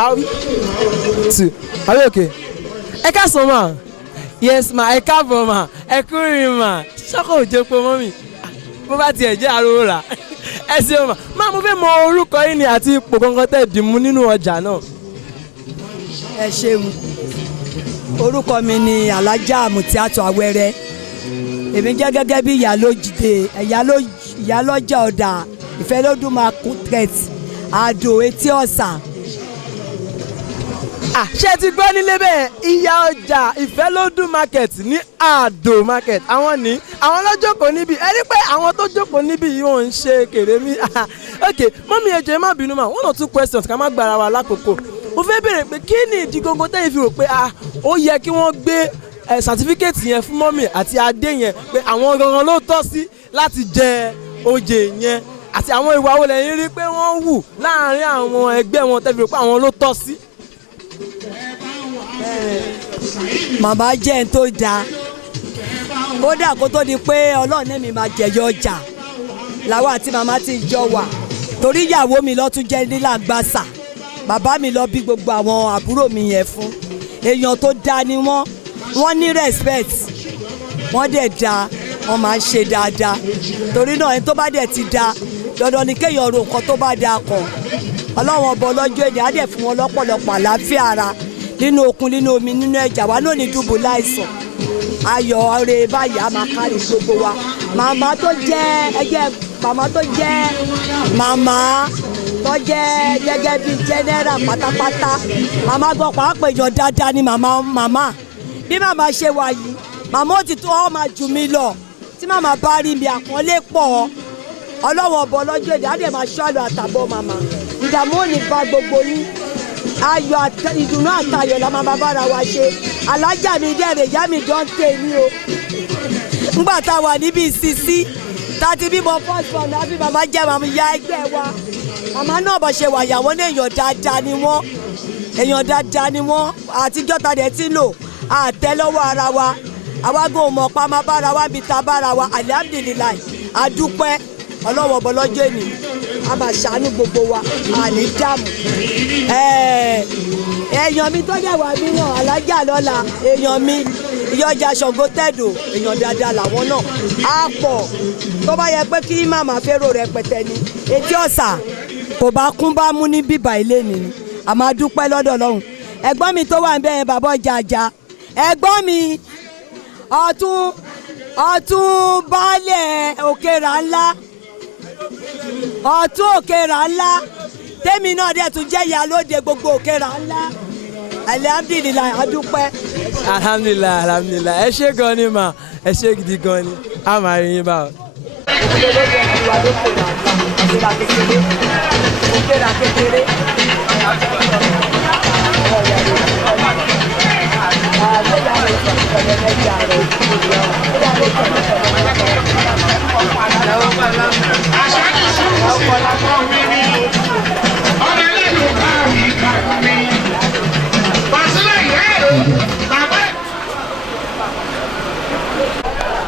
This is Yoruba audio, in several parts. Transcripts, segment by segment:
How to? Are you okay? Ẹ káàsán ma. Yes ma, ẹ káàbọ̀ ma. Ẹ kúrin ma. Ṣọ́kọ̀ òjò pé mọ́mì. Bó bá tiẹ̀ jẹ́ arówó rà. Ẹ ṣeun ma. Máa mo fẹ́ mọ orúkọ yín ni àti ipò gangan tẹ́ dì mú nínú ọjà náà. Ẹ ṣeun. Orúkọ mi ni Alhaja Simiatu Asani. Èmi jẹ́ gẹ́gẹ́ bí Iyaloja ọ̀dà Ìfẹ́lódùn market Àdó Etí Ọ̀sà. Ṣé ti gbọ́ nílé bẹ́ẹ̀ Iyaloja Ìfẹ́lódùn market ní Àdó market àwọn lọ́jọ́kọ̀ níbí ẹ rí pé àwọn tó jókòó níbí yìí wọ́n ń ṣe kèrè mí. Okay, mọ́mí ẹ jọ̀ọ́ ẹ má bínú mà 1 or 2 questions ká má gbára wa lákòókò. Mo fẹ́ bèrè pé kí ni ìdí gbogbo tẹ́yìn fi rò pé ó yẹ kí wọ́n gbé certificate yẹn fún mọ́mì àti adé yẹn pé àwọn gangan ló tọ́ sí láti jẹ oyè yẹn àti àwọn ìwà wo lẹ́yìn rí pé wọ́n wù láàárín àwọn ẹgbẹ́ wọn tẹ́bi rò pé àwọn ló tọ́ sí. Màmá jẹ́ ẹni tó dáa kódà kó tó di pé Ọlọ́run mi máa jẹ̀yọ ọjà làwọn àti màmá ti jọ wà torí ìyàwó mi lọ́tún jẹ́ nílàgbàsà bàbá mi lọ bí gbogbo àwọn àbúrò mi yẹn fún èèyàn tó dáa ni wọ́n ní respect wọ́n dẹ̀ dáa wọ́n máa ń ṣe dáadáa torí náà ẹni tó bá dẹ̀ ti dáa dandan ni kéèyàn ro nǹkan tó bá dáa kàn Ọlọ́run ọba ọlọ́jọ́ èdè á dẹ̀ fún wọn lọ́pọ̀lọpọ̀ àlàáfíà ara nínú okun nínú omi nínú ẹja wa náà ní dùbò láìsàn ayọ̀ ọ̀rẹ́ báyìí á máa kárí gbogbo wa màmá tó jẹ́ gẹ́gẹ́ bíi general pátápátá màmá gbọ́ pàápàá èèyàn dáadáa ni màmá bí màmá ṣe wà yìí màmá ó ti tó ọ́ máa jù mí lọ tí màmá bá rí mi àpọ́nlé pọ̀ Ọlọ́wọ́ ọ̀bọ ọlọ́jọ́ èdè á dẹ̀ máa ṣọ́ àlọ́ àtàbọ̀ màmá ìdààmú ò ní bá gbogbo yín ayọ̀ ìdùnnú àtayọ̀ la máa bára wa ṣe alájà mi dẹ̀rẹ̀ ìyá mi dán tè mí o ńgbà tá a wà níbi ìsísí tá a ti bímọ first born àbí màmá jẹ́ màmá ìyá ẹgbẹ́ wa màmá náà bọ̀ ṣe wà ìyàwó ní èèyàn dáadáa ni wọ́n àtijọ́ ta dẹ̀ ti lò àtẹ́ lọ́wọ́ ara wa àwa gan ò mọ̀ pa máa bára wa bí ta bára wa alihamdulilayi adúpẹ́ Ọlọ́wọ́ ọ̀bọ lọ́jọ́ ènì a máa ṣàánú gbogbo wa àní dààmú èèyàn mi tó dẹ̀ wà mí náà alájà lọ́la èèyàn mi Iyaloja Ṣàngó-Tẹ̀dó èèyàn dáadáa làwọn náà á pọ̀ tó bá yẹ pé kí màmá fẹ́rò rẹpẹtẹ ni Etí Ọ̀sà kò bá kún bá mú ní bíbá ilé mi ni a máa dúpẹ́ lọ́dọ̀ Ọlọ́run ẹ̀gbọ́n mi tó wà ń bẹ́ẹ̀ bàbá ọjà Ajah ẹ̀gbọ́n mi ọ̀tún baálẹ̀ Òkèrà ńlá ọ̀tún Òkèrà ńlá tèmi náà dẹ̀ tún jẹ́ ìyálóde gbogbo Òkèrà ńlá alihamdulilayi adúpẹ́. alhamdulilayi ẹ ṣé gan ni mà ẹ ṣé gidi gan ni a máa rí yín bá o. Òkèrà kékeré.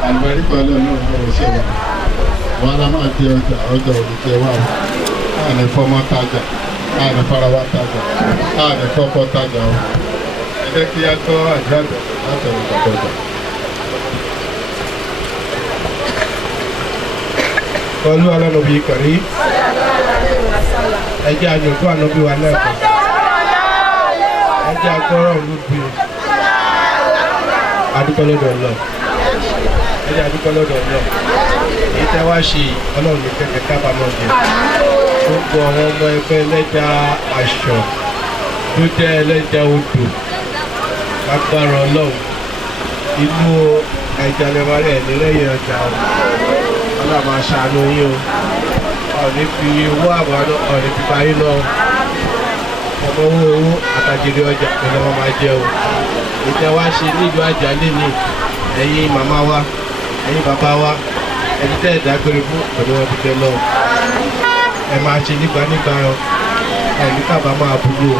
Àlùbáríkà Ọlọ́run ọ̀rọ̀ ṣe wà wọn a máa di ọjà òdìjẹ wà wọn àní fọmọ tajà àní farawa tajà àní fọkọ tajà o ẹ jẹ́ kí á tọ́ àjọ àgbẹ̀ látọ̀rọ̀ ìgbàgbọ́jà. Olú Ọlọ́run bíi kàrí ẹ jẹ́ àjọ̀dún ànábì wa lẹ́ẹ̀kan ẹ jẹ́ agbọ́rọ̀ olúbi adúpẹ́ lọ́dọ̀ Ọlọ́run ẹ jẹ́ adúpẹ́ lọ́dọ̀ Ọlọ́run èyí tẹ́ wá ṣe Ọlọ́run ní kẹ́kẹ́ kábàámọ̀ jẹ gbogbo àwọn ọmọ ẹgbẹ́ ẹlẹ́ja aṣọ tó jẹ́ ẹlẹ́ja odò lágbára Ọlọ́run inú ẹ̀jálẹ̀mọ́lẹ̀ nílẹ̀yìn ọjà ọlọ́run máa ṣàánú yín o ọ̀ní fi owó àbọ̀ ọ̀ní fi bá yín lọ ọmọ owó àtàjèrè ọjà pẹ̀lú ọmọ máa jẹ o ìtẹ́ wá ṣe nílùú Ajah lẹ́ni ẹ̀yin màmá wa ẹ̀yin bàbá wa ẹni tẹ́ ẹ̀dágbére fún pẹ̀lú ọdún tẹ́ lọ ẹ máa ṣe nígbà ẹ̀mí kábàámọ̀ àbúrò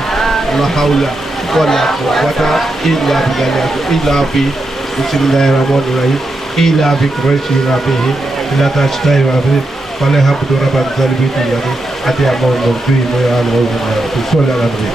ọlọ́hàúlà wọ́ọ̀lì àpò wọ́tá ìlú àbígalẹ̀ àpò ìlú àbí bismillahirrahmanirrahim ìlú àbí kùrẹ́ṣì ìràbí ìlú àtàṣítà ìràbí wọlé hàbùdó rábà nìzálíbí ìyàní àti àmọ́ ọmọ òfin ìmọ̀ ìhàlọ́ ọ̀hún àti sọ́ọ̀lì alábìrì.